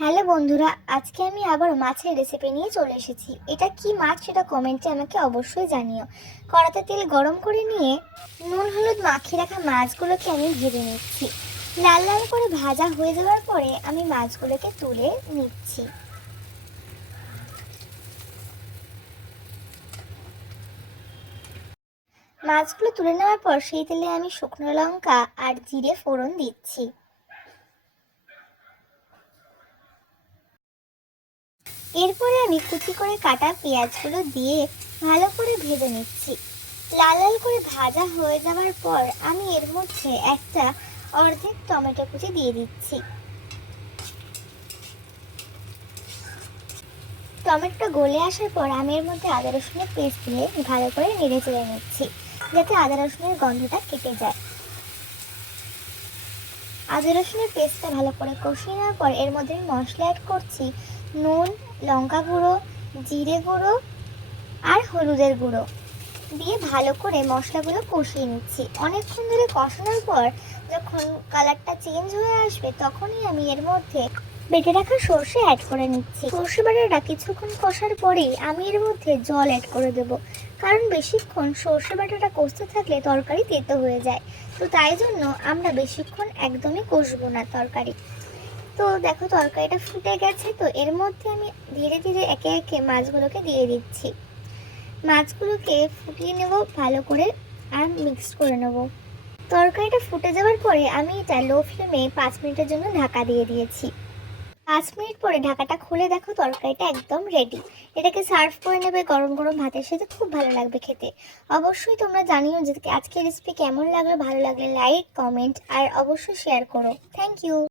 Hello বন্ধুরা, আজকে আমি আবার মাছের রেসিপি নিয়ে চলে এসেছি। এটা কি মাছ সেটা কমেন্টে আমাকে অবশ্যই জানিও। কড়াতে তেল গরম করে নিয়ে নুন হলুদ মাখিয়ে রাখা মাছগুলোকে আমি ভেজে নিচ্ছি। লাল লাল করে ভাজা হয়ে যাওয়ার পরে আমি মাছগুলোকে তুলে নিচ্ছি। মাছগুলো তুলে নেওয়ার পর সেই তেলে আমি শুকনো লঙ্কা আর জিরে ফোড়ন দিচ্ছি। এরপরে আমি কুচি করে কাটা পেঁয়াজগুলো দিয়ে ভালো করে ভেজে নিচ্ছি। লাল লাল করে ভাজা হয়ে যাওয়ার পর আমি এর মধ্যে একটা অর্ধেক টমেটো কুচি দিয়ে দিচ্ছি। টমেটোটা গলে আসার পর আমি এর মধ্যে আদা রসুনের পেস্ট দিয়ে ভালো করে নেড়ে চেড়ে নিচ্ছি, যাতে আদা রসুনের গন্ধটা কেটে যায়। আদা রসুনের পেস্টটা ভালো করে কষিয়ে নেওয়ার পর এর মধ্যে আমি মশলা অ্যাড করছি। নুন, লঙ্কা গুঁড়ো, জিরে গুঁড়ো আর হলুদের গুঁড়ো দিয়ে ভালো করে মশলাগুলো কষিয়ে নিচ্ছি। অনেকক্ষণ ধরে কষানোর পর যখন কালারটা চেঞ্জ হয়ে আসবে তখনই আমি এর মধ্যে বেটে রাখা সর্ষে অ্যাড করে নিচ্ছি। সর্ষে বাটাটা কিছুক্ষণ কষার পরেই আমি এর মধ্যে জল অ্যাড করে দেবো, কারণ বেশিক্ষণ সর্ষে বাটাটা কষতে থাকলে তরকারি তেতো হয়ে যায়। তো তাই জন্য আমরা বেশিক্ষণ একদমই কষবো না তরকারি। তো দেখো তরকারিটা ফুটে গেছে, তো এর মধ্যে আমি ধীরে ধীরে একে একে মাছগুলোকে দিয়ে দিচ্ছি। মাছগুলোকে ফুটিয়ে নেব ভালো করে আর মিক্সড করে নেব। তরকারিটা ফুটে যাওয়ার পরে আমি এটা লো ফ্লেমে 5 মিনিটের জন্য ঢাকা দিয়ে দিয়েছি। 5 মিনিট পরে ঢাকাটা খুলে দেখো তরকারিটা একদম রেডি। এটাকে সার্ভ করে নেবে গরম গরম ভাতের সাথে, খুব ভালো লাগবে খেতে। অবশ্যই তোমরা জানিও যে আজকের রেসিপি কেমন লাগলো। ভালো লাগলে লাইক, কমেন্ট আর অবশ্যই শেয়ার করো। Thank you.